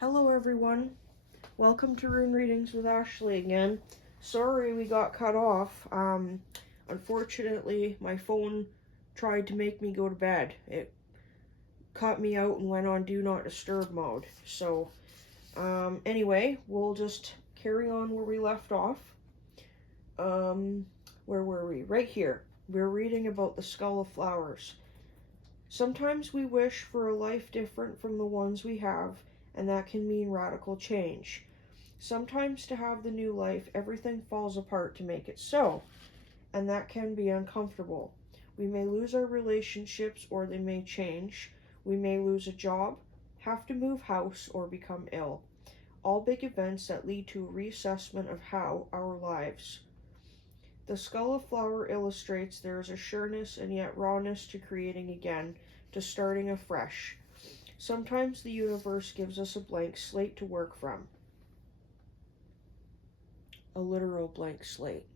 Hello everyone, welcome to Rune Readings with Ashley again. Sorry we got cut off. Unfortunately my phone tried to make me go to bed. It cut me out and went on do not disturb mode. So anyway, we'll just carry on where we left off. Where were we? Right here. We're reading about the Skull of Flowers. Sometimes we wish for a life different from the ones we have, and that can mean radical change. Sometimes to have the new life, everything falls apart to make it so, and that can be uncomfortable. We may lose our relationships or they may change. We may lose a job, have to move house, or become ill. All big events that lead to a reassessment of how our lives. The Skull of Flower illustrates there is a sureness and yet rawness to creating again, to starting afresh. Sometimes the universe gives us a blank slate to work from. A literal blank slate.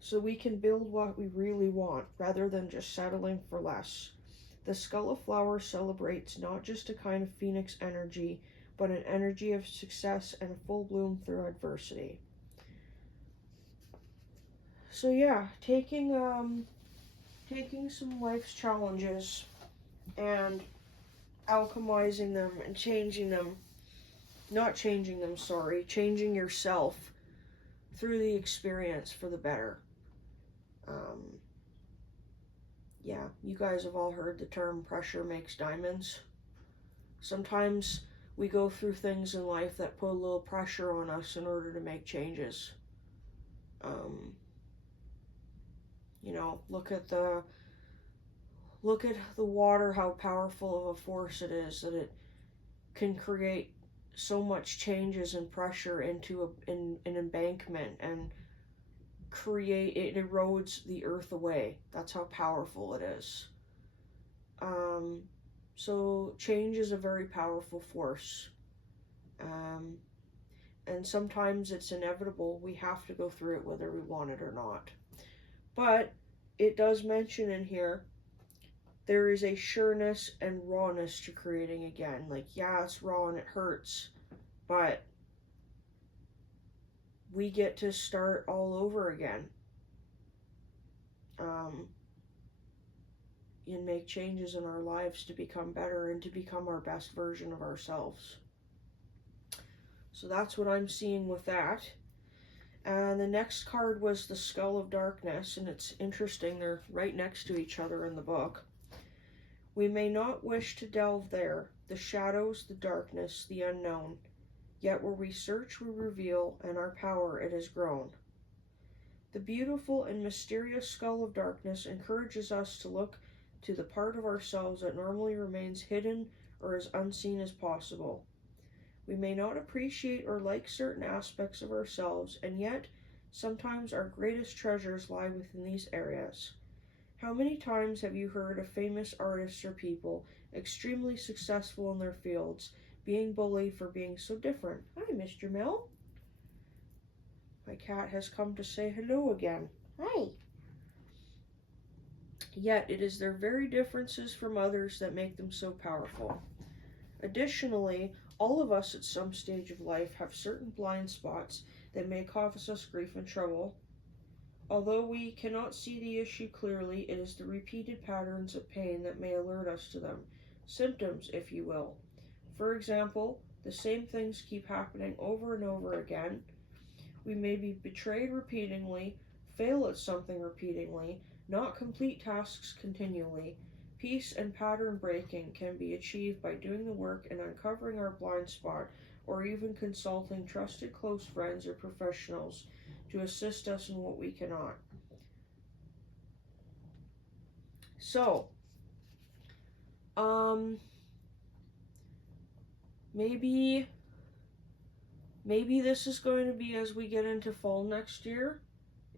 So we can build what we really want, rather than just settling for less. The Skull of Flower celebrates not just a kind of phoenix energy, but an energy of success and full bloom through adversity. So yeah, taking some life's challenges and alchemizing them and changing yourself through the experience for the better. Yeah, you guys have all heard the term pressure makes diamonds. Sometimes we go through things in life that put a little pressure on us in order to make changes. Look at the water, how powerful of a force it is, that it can create so much changes and pressure into an embankment and it erodes the earth away. That's how powerful it is. So change is a very powerful force. And sometimes it's inevitable. We have to go through it whether we want it or not. But it does mention in here there is a sureness and rawness to creating again. Like, yeah, it's raw and it hurts, but we get to start all over again. And make changes in our lives to become better and to become our best version of ourselves. So that's what I'm seeing with that. And the next card was the Skull of Darkness, and it's interesting, they're right next to each other in the book. We may not wish to delve there, the shadows, the darkness, the unknown. Yet where we search, we reveal, and our power it has grown. The beautiful and mysterious Skull of Darkness encourages us to look to the part of ourselves that normally remains hidden or as unseen as possible. We may not appreciate or like certain aspects of ourselves, and yet sometimes our greatest treasures lie within these areas. How many times have you heard of famous artists or people, extremely successful in their fields, being bullied for being so different? Hi, Mr. Mel. My cat has come to say hello again. Hi. Yet it is their very differences from others that make them so powerful. Additionally, all of us at some stage of life have certain blind spots that may cause us grief and trouble. Although we cannot see the issue clearly, it is the repeated patterns of pain that may alert us to them. Symptoms, if you will. For example, the same things keep happening over and over again. We may be betrayed repeatedly, fail at something repeatedly, not complete tasks continually. Peace and pattern breaking can be achieved by doing the work and uncovering our blind spot, or even consulting trusted close friends or professionals to assist us in what we cannot. So, maybe this is going to be as we get into fall next year.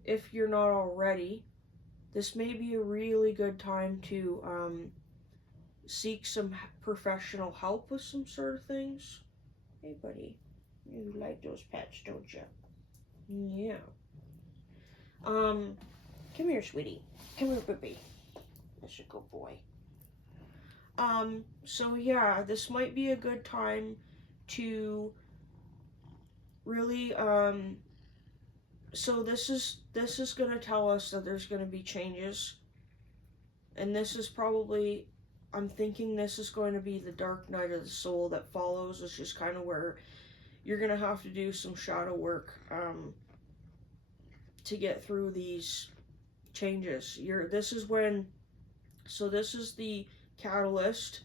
If you're not already, this may be a really good time to seek some professional help with some sort of things. Hey, buddy, you like those pets, don't you? Yeah. Come here, sweetie. Come here, baby. That's a good boy. So yeah, this might be a good time to really, so this is going to tell us that there's going to be changes, and this is probably, I'm thinking this is going to be the dark night of the soul that follows, which is kind of where you're going to have to do some shadow work to get through these changes. This is when, so this is the catalyst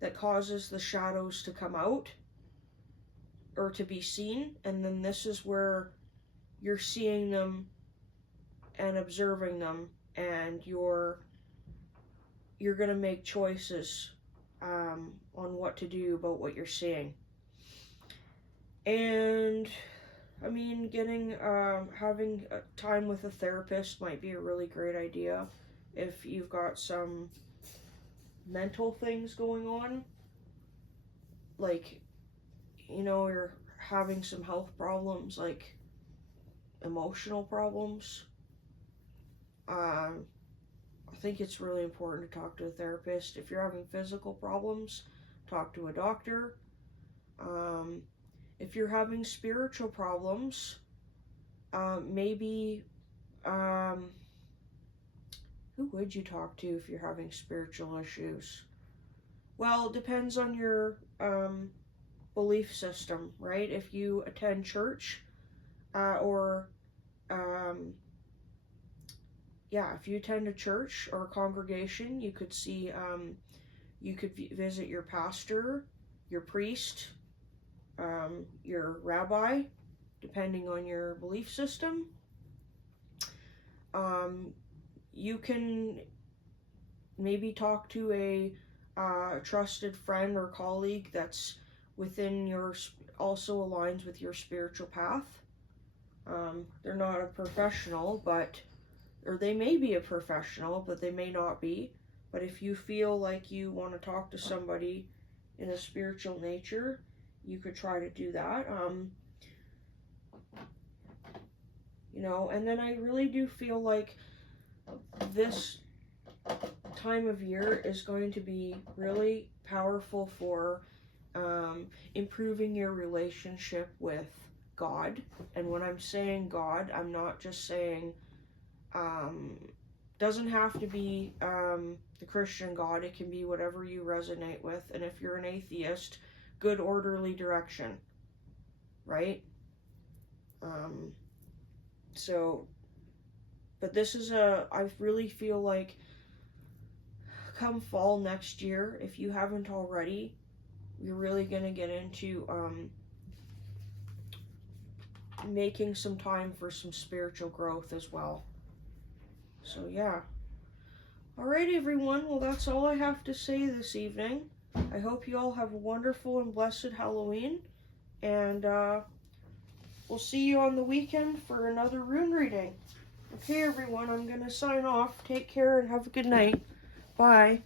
that causes the shadows to come out or to be seen, and then this is where you're seeing them and observing them, and you're going to make choices on what to do about what you're seeing. And I mean, having time with a therapist might be a really great idea if you've got some mental things going on, like, you know, you're having some health problems, like emotional problems. I think it's really important to talk to a therapist. If you're having physical problems, talk to a doctor. If you're having spiritual problems, maybe, who would you talk to if you're having spiritual issues? Well, it depends on your belief system, right? If you attend church, if you attend a church or a congregation, you could see, you could visit your pastor, your priest, your rabbi, depending on your belief system. You can maybe talk to a trusted friend or colleague that's also aligns with your spiritual path. They're not a professional, or they may be a professional, but they may not be. But if you feel like you want to talk to somebody in a spiritual nature, you could try to do that. And then I really do feel like this time of year is going to be really powerful for improving your relationship with God. And when I'm saying God, I'm not just saying, doesn't have to be the Christian God. It can be whatever you resonate with. And if you're an atheist, good orderly direction, right? But this is I really feel like come fall next year, if you haven't already, you're really going to get into making some time for some spiritual growth as well. So yeah. Alright everyone, well that's all I have to say this evening. I hope you all have a wonderful and blessed Halloween, and we'll see you on the weekend for another rune reading. Okay everyone, I'm going to sign off. Take care and have a good night. Bye.